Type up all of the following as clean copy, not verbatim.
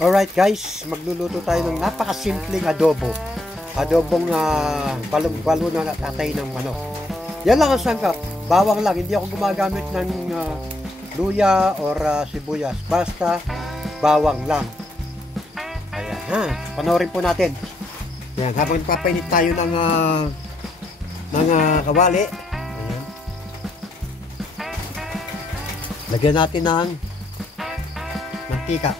Alright guys, magluluto tayo ng napakasimpleng adobo. Adobong balong-balon na natatay ng manok. Yan lang ang sangkap. Bawang lang. Hindi ako gumagamit ng luya or sibuyas. Basta bawang lang. Ayan ha. Panoorin po natin. Ayan, habang papainit tayo ng kawali. Ayan. Lagyan natin ng mantika.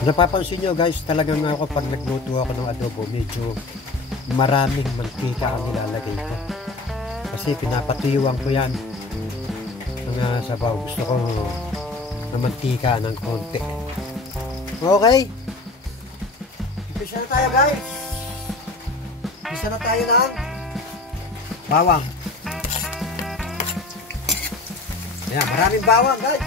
Napapansin nyo guys, talagang ako pag nagluto ako ng adobo, medyo maraming mantika ang nilalagay ko. Kasi pinapatuyuan ko yan ng sabaw. Gusto ko na mantika ng konti. Okay. Umpisa na tayo guys. Umpisa na tayo ng bawang. Ayan, maraming bawang guys.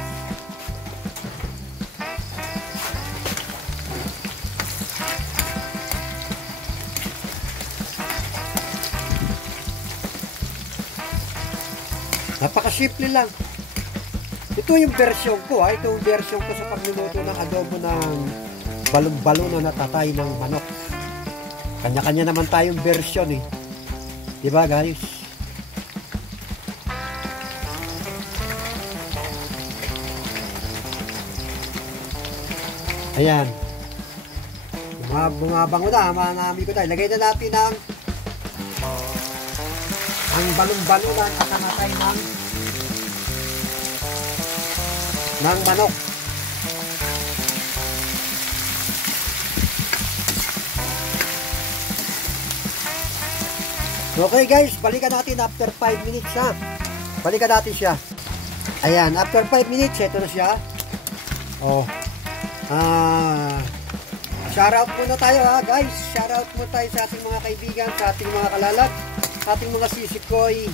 Napakasimple lang. Ito yung version ko ha. Ito yung version ko sa pagluluto ng adobo ng balong-balon na natatay ng manok. Kanya-kanya naman tayong version eh. Diba guys? Ayan. Bumabango na. Manami ko tayo. Lagay na natin ang balong-balon na nakamatay ng manok. Okay guys, balikan natin after 5 minutes ha. Balikan natin siya. Ayan, after 5 minutes, ito na siya. Oh. Shoutout muna tayo ha guys. Shoutout muna tayo sa ating mga kaibigan, sa ating mga kalalak, sa ating mga sisikoy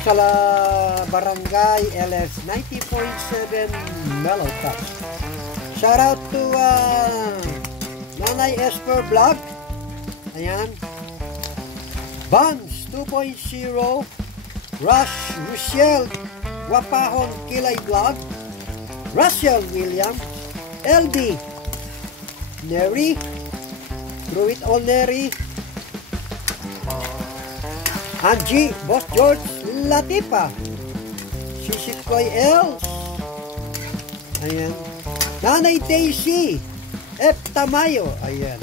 sa Barangay LS 90.7 Mellow Top. Shoutout to Nanay Esper Vlog. Ayan. Bans 2.0, Rochelle Wapahon Kilay Vlog, Russell Williams, LD Neri, Druid All Neri, Angie, Boss George Latipa, Sisikoy Els, ayan, Nanay Daisy, F. Tamayo, ayan.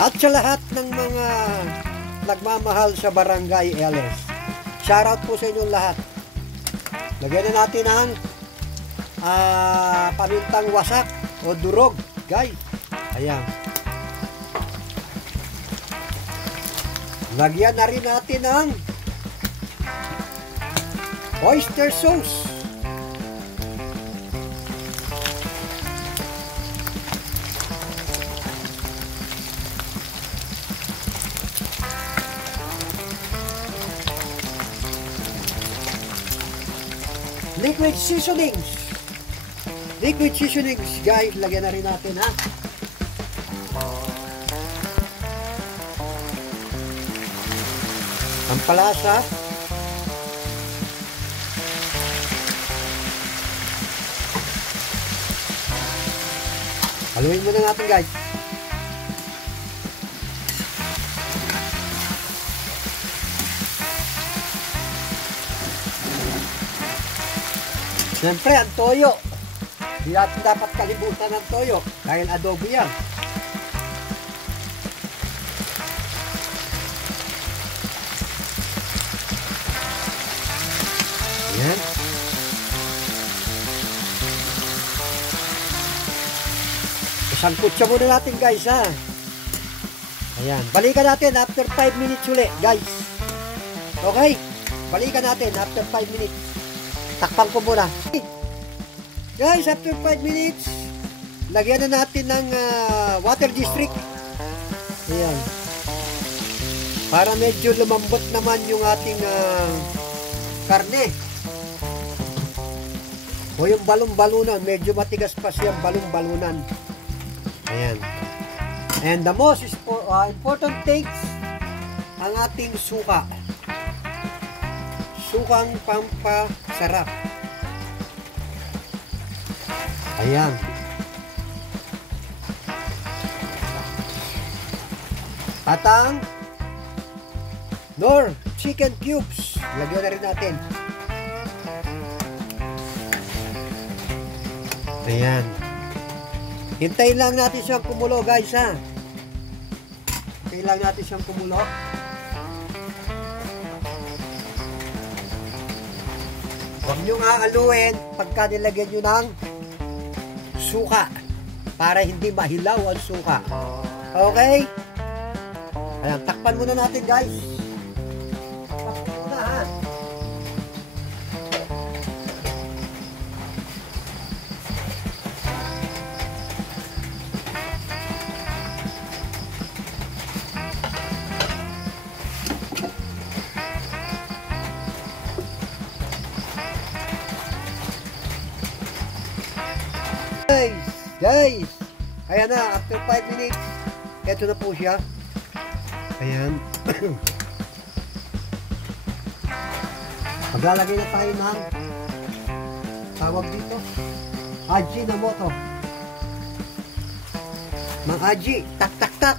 At sa lahat ng mga nagmamahal sa Barangay LS, shoutout po sa inyong lahat. Lagyan na natin ang pamintang wasak o durog, guys. Ayan. Lagyan na rin natin ang oyster sauce. Liquid seasonings. Liquid seasonings, guys. Lagyan na rin natin ha. Ang palasa. Haluin muna natin guys. Siyempre ang toyo. Hindi natin dapat kalimutan ng toyo dahil adobo yan. Ayan. Sangkot siya muna natin guys ha. Ayan. Balikan natin after 5 minutes ulit guys. Okay? Balikan natin after 5 minutes. Takpan ko muna. Guys, after 5 minutes, lagyan na natin ng water district. Ayan. Para medyo lumambot naman yung ating karne. O yung balon-balunan, medyo matigas pa siyang balon-balunan. Ayan. And the most important things, ang ating suka. Sukang pampasarap. Ayan. At ang Knorr chicken cubes. Lagyan na rin natin. Ayan. Hintayin lang natin siyang kumulo, guys, ha. Hintayin lang natin siyang kumulo. Huwag niyong aaluin pagka nilagyan niyo ng suka para hindi mahilaw ang suka. Okay? Ayan, takpan muna natin, guys. Takpan muna, ha. Guys, ayan na, after 5 minutes, eto na po siya. Ayan. Maglalagay na tayo ng tawag dito, Ajinomoto. Mga aji, tak tak tak.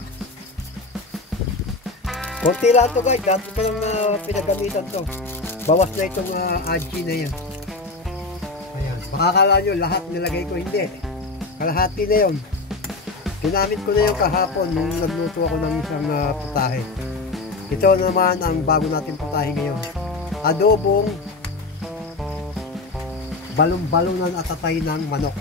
Kunti lang to, guys, dati ko lang pinagamitan to. Bawas na itong aji na yan. Ayan, makakala nyo lahat nilagay ko, hindi. Kalahati na yun. Ginamit ko na yung kahapon nung nagluto ako ng isang putahe. Ito naman ang bago natin putahe ngayon. Adobong balon-balunan at atay ng manok.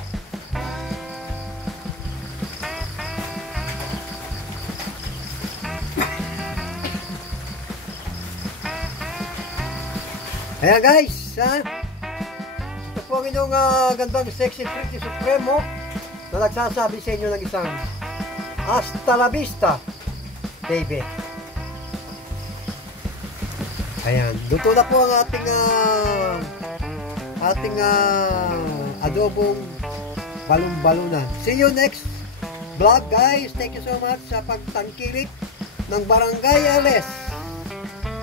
Ayan, guys, ha? Ito po ang inyong gandang sexy pretty supremo na nagsasabi sa inyo ng isang hasta la vista, baby. Ayan, luto na po ang ating adobong balon-balunan. See you next vlog, guys. Thank you so much sa pagtangkilik ng Barangay LS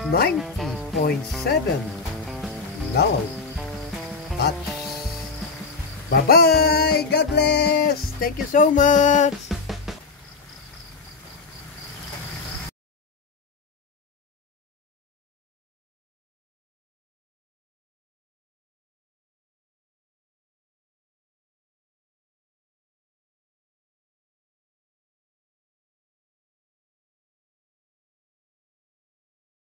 90.7 Now Touch. Bye-bye. God bless. Thank you so much.